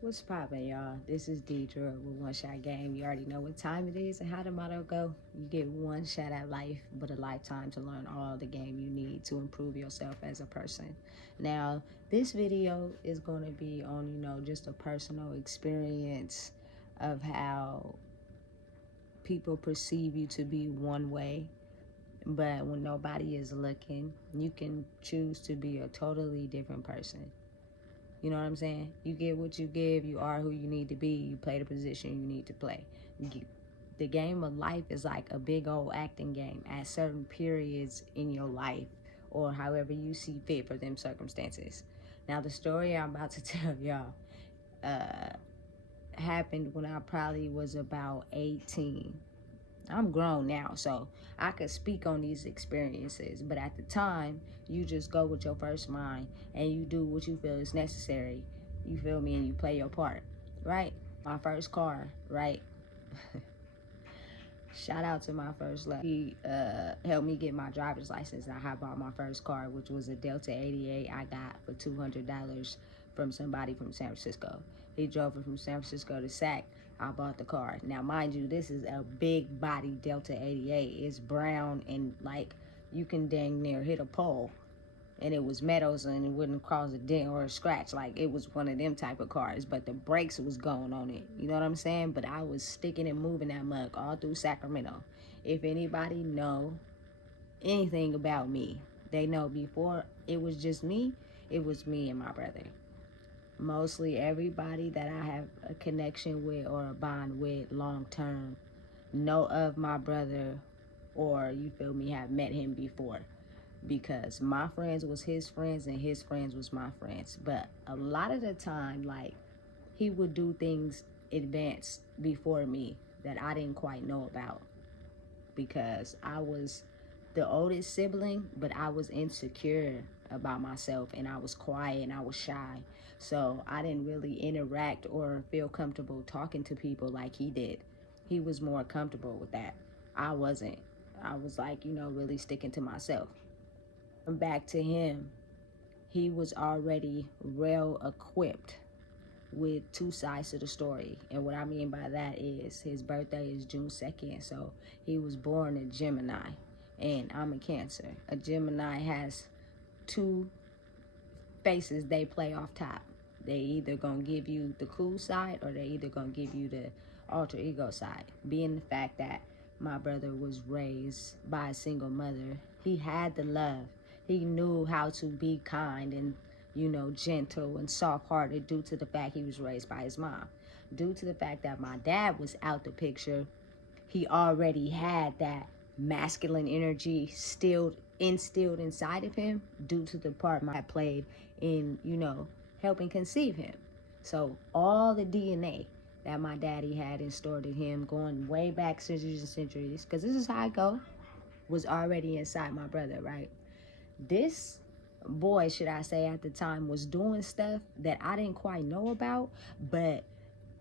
What's poppin', y'all? This is Deidre with One Shot Game. You already know what time it is and how the motto go. You get one shot at life, but a lifetime to learn all the game you need to improve yourself as a person. Now, this video is going to be on, just a personal experience of how people perceive you to be one way, but when nobody is looking, you can choose to be a totally different person. You know what I'm saying? You get what you give. You are who you need to be. You play the position you need to play. The game of life is like a big old acting game at certain periods in your life or however you see fit for them circumstances. Now, the story I'm about to tell y'all uh, happened when I probably was about 18. I'm grown now, so I could speak on these experiences. But at the time, you just go with your first mind and you do what you feel is necessary. You feel me? And you play your part, right? My first car, right? Shout out to my first love. He helped me get my driver's license. I bought my first car, which was a Delta 88 I got for $200 from somebody from San Francisco. He drove it from San Francisco to Sac. I bought the car. Now, mind you, this is a big body Delta 88. It's brown and like you can dang near hit a pole. And it was metals and it wouldn't cause a dent or a scratch. Like it was one of them type of cars, but the brakes was going on it. You know what I'm saying? But I was sticking and moving that mug all through Sacramento. If anybody know anything about me, they know before it was just me, it was me and my brother. Mostly everybody that I have a connection with or a bond with long term know of my brother, or you feel me, have met him before, because my friends was his friends and his friends was my friends. But a lot of the time, like, he would do things advanced before me that I didn't quite know about, because I was the oldest sibling, but I was insecure about myself and I was quiet and I was shy. So I didn't really interact or feel comfortable talking to people like he did. He was more comfortable with that. I wasn't. I was like, really sticking to myself. Back to him, he was already well equipped with two sides to the story. And what I mean by that is his birthday is June 2nd. So he was born a Gemini and I'm a Cancer. A Gemini has two faces they play off top. They either gonna give you the cool side or they either gonna give you the alter ego side. Being the fact that my brother was raised by a single mother, he had the love. He knew how to be kind and, gentle and soft-hearted due to the fact he was raised by his mom. Due to the fact that my dad was out the picture, he already had that masculine energy still instilled inside of him due to the part my dad played in, helping conceive him. So all the DNA that my daddy had installed in him, going way back centuries and centuries, because this is how I go, was already inside my brother, right? This boy, should I say, at the time was doing stuff that I didn't quite know about, but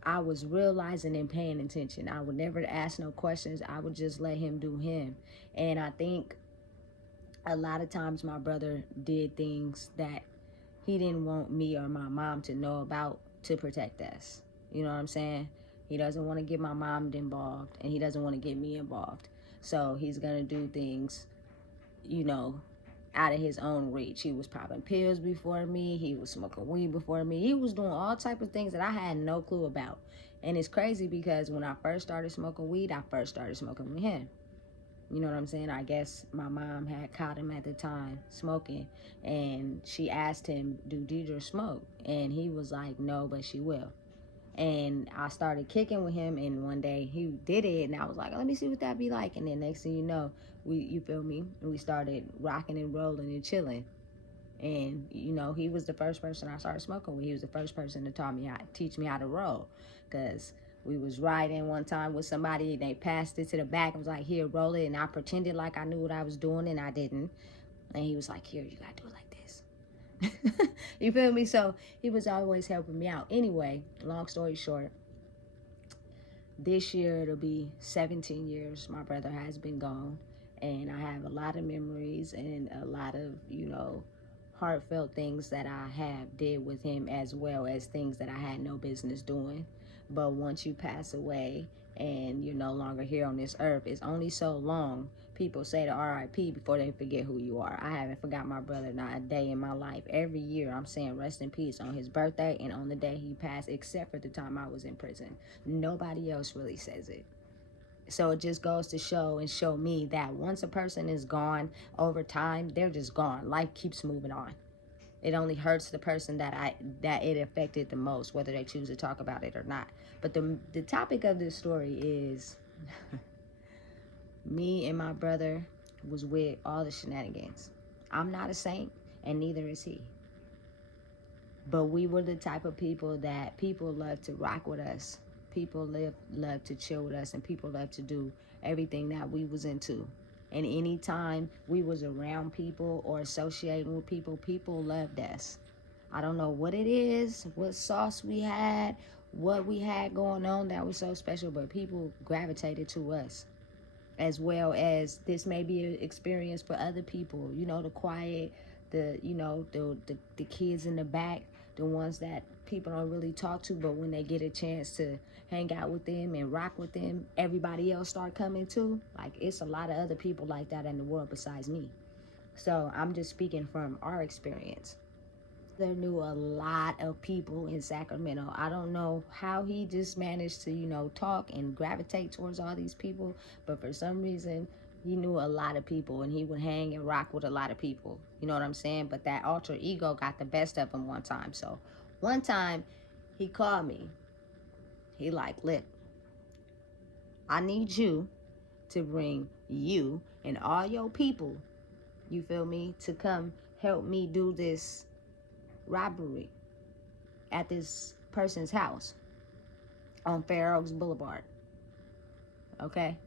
I was realizing and paying attention. I would never ask no questions. I would just let him do him. And I think a lot of times my brother did things that he didn't want me or my mom to know about to protect us. You know what I'm saying? He doesn't want to get my mom involved and he doesn't want to get me involved. So he's going to do things, you know, out of his own reach. He was popping pills before me. He was smoking weed before me. He was doing all type of things that I had no clue about. And it's crazy because when I first started smoking weed, I first started smoking with him. You know what I'm saying? I guess my mom had caught him at the time smoking, and she asked him, do Deidre smoke? And he was like, no, but she will. And I started kicking with him, and one day he did it, and I was like, let me see what that be like. And then next thing you know, you feel me? We started rocking and rolling and chilling. And he was the first person I started smoking with. He was the first person to teach me how to roll, because we was riding one time with somebody. They passed it to the back. I was like, here, roll it. And I pretended like I knew what I was doing, and I didn't. And he was like, here, you gotta do it like this. You feel me? So he was always helping me out. Anyway, long story short, this year it'll be 17 years my brother has been gone, and I have a lot of memories and a lot of heartfelt things that I have did with him, as well as things that I had no business doing. But once you pass away and you're no longer here on this earth, it's only so long people say the RIP before they forget who you are. I haven't forgot my brother not a day in my life. Every year I'm saying rest in peace on his birthday and on the day he passed, except for the time I was in prison. Nobody else really says it. So it just goes to show me that once a person is gone over time, they're just gone. Life keeps moving on. It only hurts the person that it affected the most, whether they choose to talk about it or not. But the topic of this story is me and my brother was with all the shenanigans. I'm not a saint, and neither is he. But we were the type of people that people love to rock with us. People love to chill with us, and people love to do everything that we was into. And anytime we was around people or associating with people, people loved us. I don't know what it is, what sauce we had, what we had going on that was so special, but people gravitated to us. As well as this may be an experience for other people, you know, the quiet, the kids in the back, the ones that people don't really talk to, but when they get a chance to hang out with them and rock with them, everybody else start coming too. Like, it's a lot of other people like that in the world besides me. So I'm just speaking from our experience. There knew a lot of people in Sacramento. I don't know how he just managed to, talk and gravitate towards all these people, but for some reason, he knew a lot of people, and he would hang and rock with a lot of people. You know what I'm saying? But that alter ego got the best of him one time. So one time, he called me. He like, look, I need you to bring you and all your people, you feel me, to come help me do this robbery at this person's house on Fair Oaks Boulevard. Okay?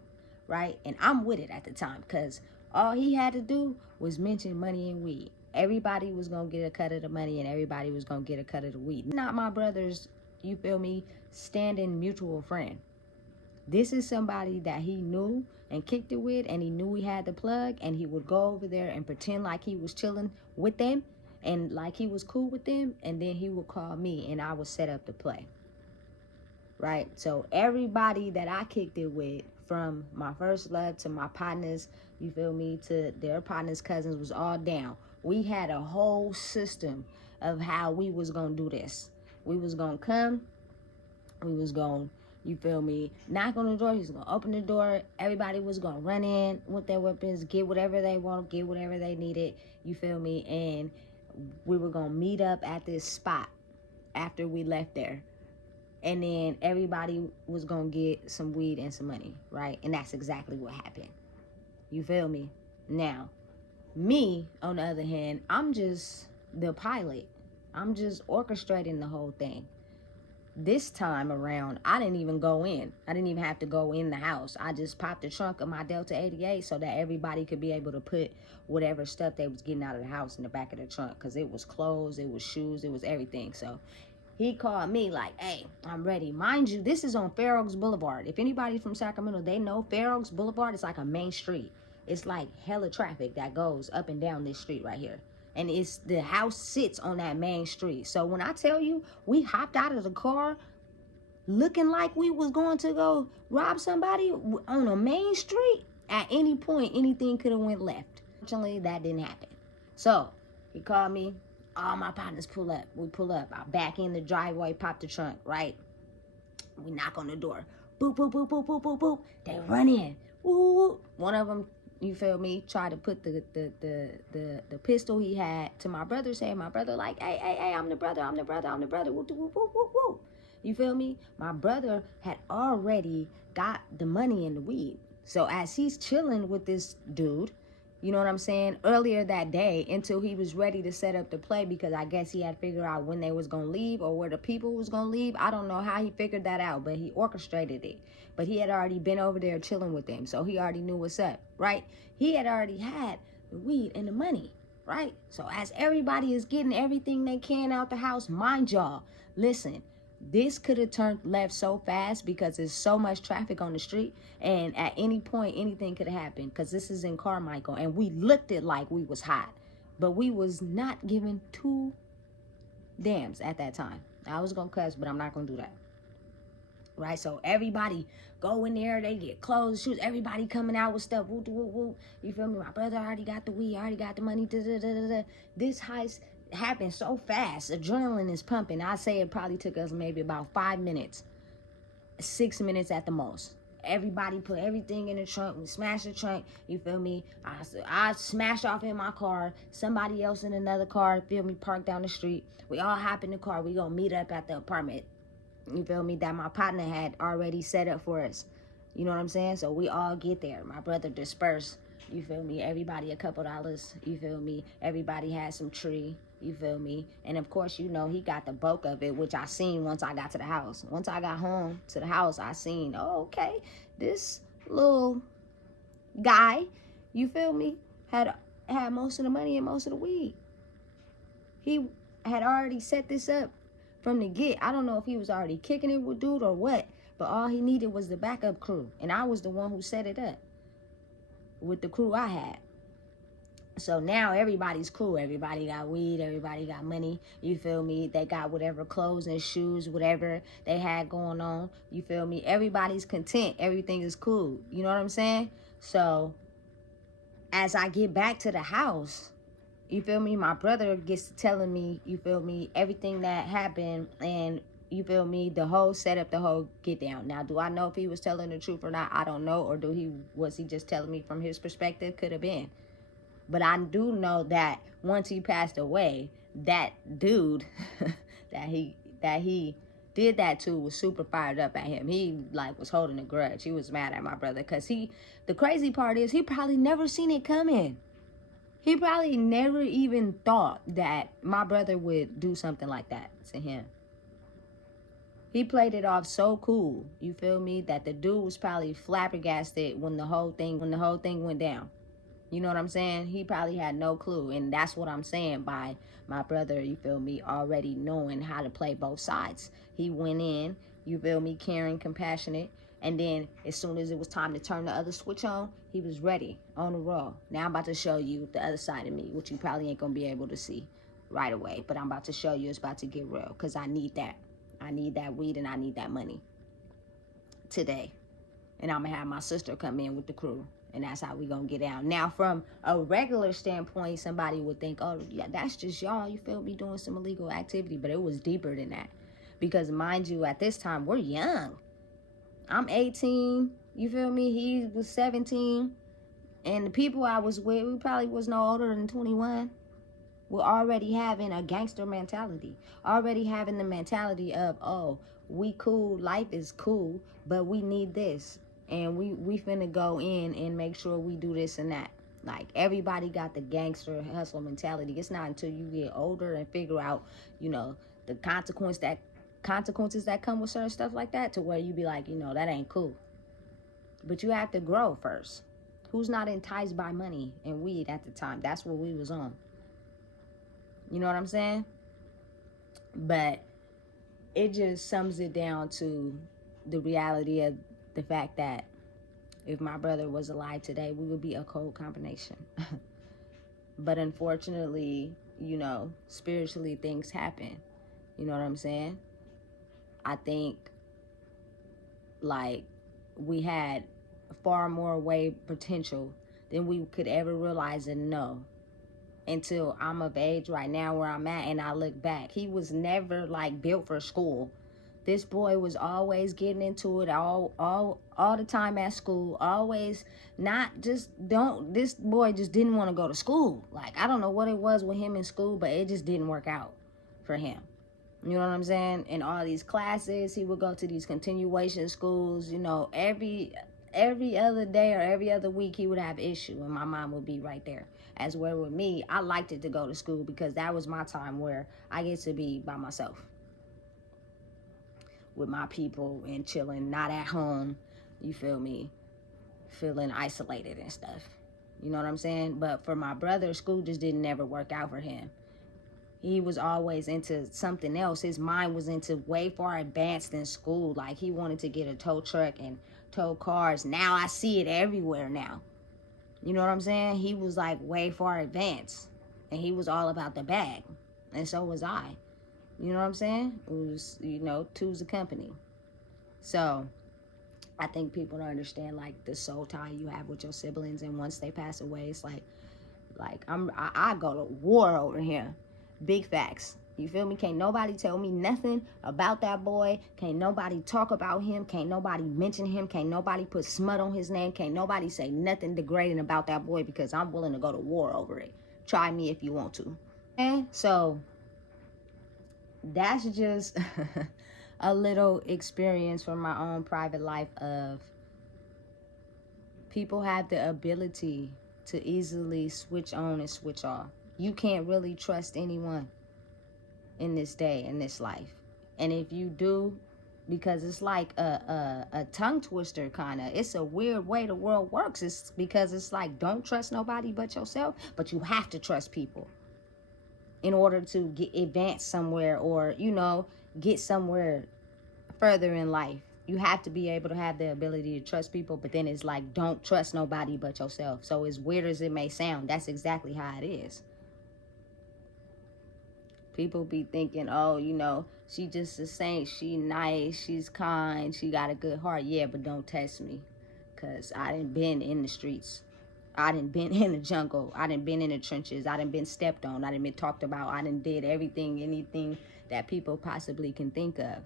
Right? And I'm with it at the time, because all he had to do was mention money and weed. Everybody was going to get a cut of the money, and everybody was going to get a cut of the weed. Not my brother's, you feel me, standing mutual friend. This is somebody that he knew and kicked it with, and he knew he had the plug, and he would go over there and pretend like he was chilling with them and like he was cool with them, and then he would call me and I would set up the play. Right? So everybody that I kicked it with, from my first love to my partners, you feel me, to their partners' cousins, was all down. We had a whole system of how we was gonna do this. We was gonna come, we was gonna, you feel me, knock on the door, he was gonna open the door, everybody was gonna run in with their weapons, get whatever they want, get whatever they needed, you feel me, and we were gonna meet up at this spot after we left there. And then everybody was gonna get some weed and some money, right? And that's exactly what happened. You feel me? Now, me, on the other hand, I'm just the pilot. I'm just orchestrating the whole thing. This time around, I didn't even go in. I didn't even have to go in the house. I just popped the trunk of my Delta 88 so that everybody could be able to put whatever stuff they was getting out of the house in the back of the trunk, because it was clothes, it was shoes, it was everything. So he called me like, hey, I'm ready. Mind you, this is on Fair Oaks Boulevard. If anybody's from Sacramento, they know Fair Oaks Boulevard is like a main street. It's like hella traffic that goes up and down this street right here. And the house sits on that main street. So when I tell you, we hopped out of the car looking like we was going to go rob somebody on a main street. At any point, anything could have went left. Fortunately, that didn't happen. So he called me. All my partners pull up. We pull up. I back in the driveway, pop the trunk, right? We knock on the door. Boop, boop, boop, boop, boop, boop, boop. They run in. Woo, woo. One of them, you feel me, try to put the pistol he had to my brother's head. My brother like, hey, I'm the brother. Woo, woo, woo, woo, woo. You feel me? My brother had already got the money and the weed. So as he's chilling with this dude, you know what I'm saying, earlier that day, until he was ready to set up the play, because I guess he had figured out when they was going to leave or where the people was going to leave. I don't know how he figured that out, but he orchestrated it. But he had already been over there chilling with them, so he already knew what's up, right? He had already had the weed and the money, right? So as everybody is getting everything they can out the house, mind y'all, listen, this could have turned left so fast because there's so much traffic on the street, and at any point anything could have happened, because this is in Carmichael and we looked it like we was hot. But we was not giving two dams at that time. I was gonna cuss, but I'm not gonna do that. Right? So everybody go in there, they get clothes, shoes, everybody coming out with stuff. Woo, woo, woo. You feel me? My brother already got the weed, already got the money. Da, da, da, da, da. This heist happened so fast. Adrenaline is pumping. I say it probably took us maybe about 5 minutes, 6 minutes at the most. Everybody put everything in the trunk. We smashed the trunk. You feel me? I smashed off in my car. Somebody else in another car, feel me, parked down the street. We all hop in the car. We gonna meet up at the apartment. You feel me? That my partner had already set up for us. You know what I'm saying? So we all get there. My brother dispersed. You feel me? Everybody a couple dollars. You feel me? Everybody had some tree. You feel me? And of course, you know, he got the bulk of it, which I seen once I got to the house. Once I got home to the house, I seen, oh, okay, this little guy, you feel me, had most of the money and most of the weed. He had already set this up from the get. I don't know if he was already kicking it with dude or what, but all he needed was the backup crew. And I was the one who set it up with the crew I had. So now everybody's cool. Everybody got weed. Everybody got money. You feel me? They got whatever clothes and shoes, whatever they had going on. You feel me? Everybody's content. Everything is cool. You know what I'm saying? So as I get back to the house, you feel me? My brother gets to telling me, you feel me, everything that happened, and you feel me, the whole setup, the whole get down. Now, do I know if he was telling the truth or not? I don't know. Or was he just telling me from his perspective? Could have been. But I do know that once he passed away, that dude that he did that to was super fired up at him. He like was holding a grudge. He was mad at my brother because the crazy part is he probably never seen it coming. He probably never even thought that my brother would do something like that to him. He played it off so cool, you feel me, that the dude was probably flabbergasted when the whole thing went down. You know what I'm saying? He probably had no clue. And that's what I'm saying by my brother, you feel me, already knowing how to play both sides. He went in, you feel me, caring, compassionate. And then as soon as it was time to turn the other switch on, he was ready, on the roll. Now I'm about to show you the other side of me, which you probably ain't going to be able to see right away. But I'm about to show you it's about to get real because I need that. I need that weed and I need that money today. And I'm going to have my sister come in with the crew. And that's how we gonna get down. Now, from a regular standpoint, somebody would think, oh, yeah, that's just y'all, you feel me, doing some illegal activity. But it was deeper than that. Because mind you, at this time, we're young. I'm 18, you feel me? He was 17. And the people I was with, we probably was no older than 21. We're already having a gangster mentality. Already having the mentality of, oh, we cool, life is cool, but we need this. And we finna go in and make sure we do this and that. Like, everybody got the gangster hustle mentality. It's not until you get older and figure out, you know, the consequences that come with certain stuff like that to where you be like, you know, that ain't cool. But you have to grow first. Who's not enticed by money and weed at the time? That's what we was on. You know what I'm saying? But it just sums it down to the reality of the fact that if my brother was alive today, we would be a cold combination. But unfortunately, you know, spiritually things happen. You know what I'm saying? I think like we had far more way potential than we could ever realize and know until I'm of age right now where I'm at and I look back. He was never like built for school. This boy was always getting into it all the time at school. Always this boy just didn't want to go to school. Like, I don't know what it was with him in school, but it just didn't work out for him. You know what I'm saying? In all these classes, he would go to these continuation schools, you know, every other day or every other week he would have issue and my mom would be right there. As where with me, I liked it to go to school because that was my time where I get to be by myself with my people and chilling, not at home, you feel me, feeling isolated and stuff. You know what I'm saying? But for my brother, school just didn't ever work out for him. He was always into something else. His mind was into way far advanced than school. Like, he wanted to get a tow truck and tow cars. Now I see it everywhere now. You know what I'm saying? He was like way far advanced. And he was all about the bag. And so was I. You know what I'm saying? It was, two's the company. So I think people don't understand like the soul tie you have with your siblings, and once they pass away, it's like I go to war over here. Big facts. You feel me? Can't nobody tell me nothing about that boy. Can't nobody talk about him. Can't nobody mention him. Can't nobody put smut on his name. Can't nobody say nothing degrading about that boy, because I'm willing to go to war over it. Try me if you want to. And so that's just a little experience from my own private life of people have the ability to easily switch on and switch off. You can't really trust anyone in this day, in this life. And if you do, because it's like a tongue twister kind of, it's a weird way the world works. It's because it's like, don't trust nobody but yourself, but you have to trust people in order to advance somewhere, or get somewhere further in life. You have to be able to have the ability to trust people, but then it's like, don't trust nobody but yourself. So as weird as it may sound, that's exactly how it is. People be thinking, oh, she just a saint, she nice, she's kind, she got a good heart. Yeah, but don't test me, because I done been in the streets. I done been in the jungle. I done been in the trenches. I done been stepped on. I done been talked about. I done did anything that people possibly can think of.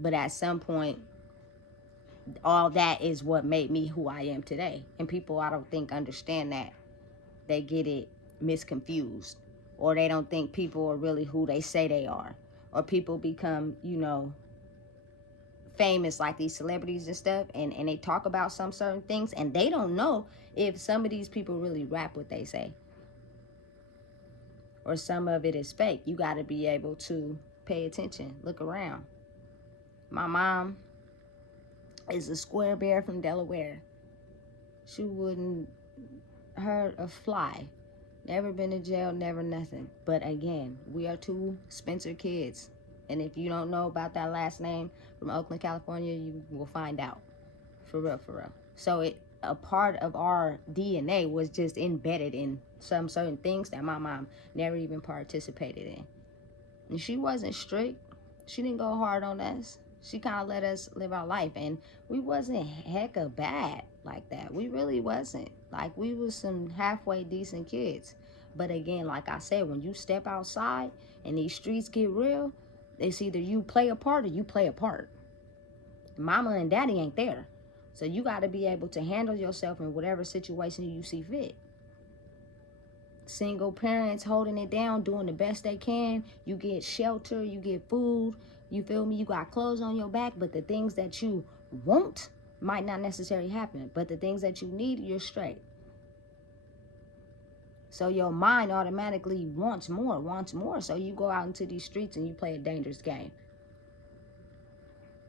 But at some point, all that is what made me who I am today. And people, I don't think, understand that. They get it misconfused. Or they don't think people are really who they say they are. Or people become, famous like these celebrities and stuff, and they talk about some certain things, and they don't know if some of these people really rap what they say. Or some of it is fake. You got to be able to pay attention. Look around. My mom is a square bear from Delaware. She wouldn't hurt a fly. Never been to jail, never nothing. But again, we are two Spencer kids. And if you don't know about that last name from Oakland, California, you will find out. For real, for real. So a part of our DNA was just embedded in some certain things that my mom never even participated in. And she wasn't strict. She didn't go hard on us. She kind of let us live our life. And we wasn't hecka bad like that. We really wasn't. Like, we was some halfway decent kids. But again, like I said, when you step outside and these streets get real, it's either you play a part or you play a part. Mama and daddy ain't there. So you got to be able to handle yourself in whatever situation you see fit. Single parents holding it down, doing the best they can. You get shelter, you get food, you feel me? You got clothes on your back, but the things that you want might not necessarily happen. But the things that you need, you're straight. So your mind automatically wants more. So you go out into these streets and you play a dangerous game.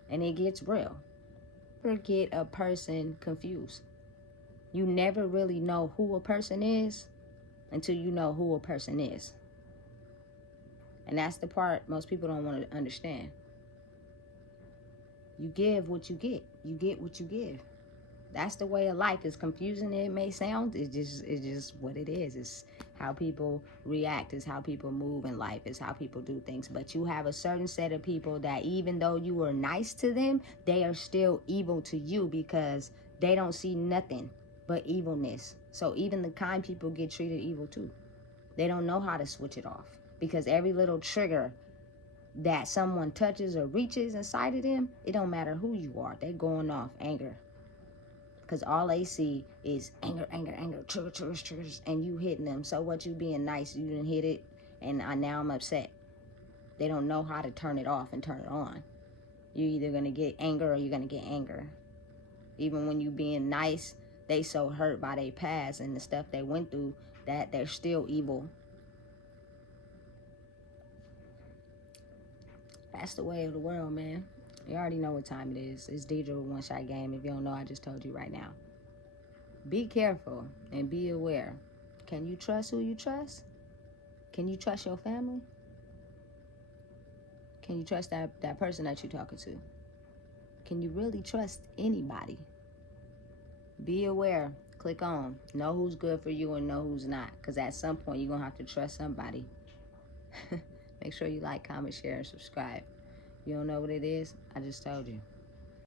And it gets real. Never get a person confused. You never really know who a person is until you know who a person is. And that's the part most people don't want to understand. You give what you get. You get what you give. That's the way of life. As confusing as it may sound, it's just what it is. It's how people react. It's how people move in life. It's how people do things. But you have a certain set of people that even though you are nice to them, they are still evil to you, because they don't see nothing but evilness. So even the kind people get treated evil too. They don't know how to switch it off, because every little trigger that someone touches or reaches inside of them, it don't matter who you are. They're going off anger. Because all they see is anger, triggers, and you hitting them. So what, you being nice, you didn't hit it, and now I'm upset. They don't know how to turn it off and turn it on. You're either going to get anger or you're going to get anger. Even when you being nice, they so hurt by their past and the stuff they went through that they're still evil. That's the way of the world, man. You already know what time it is. It's Deidre with One Shot Game. If you don't know, I just told you right now. Be careful and be aware. Can you trust who you trust? Can you trust your family? Can you trust that person that you're talking to? Can you really trust anybody? Be aware Click on. Know who's good for you and know who's not. Because at some point, you're going to have to trust somebody. Make sure you like, comment, share, and subscribe. You don't know what it is? I just told you.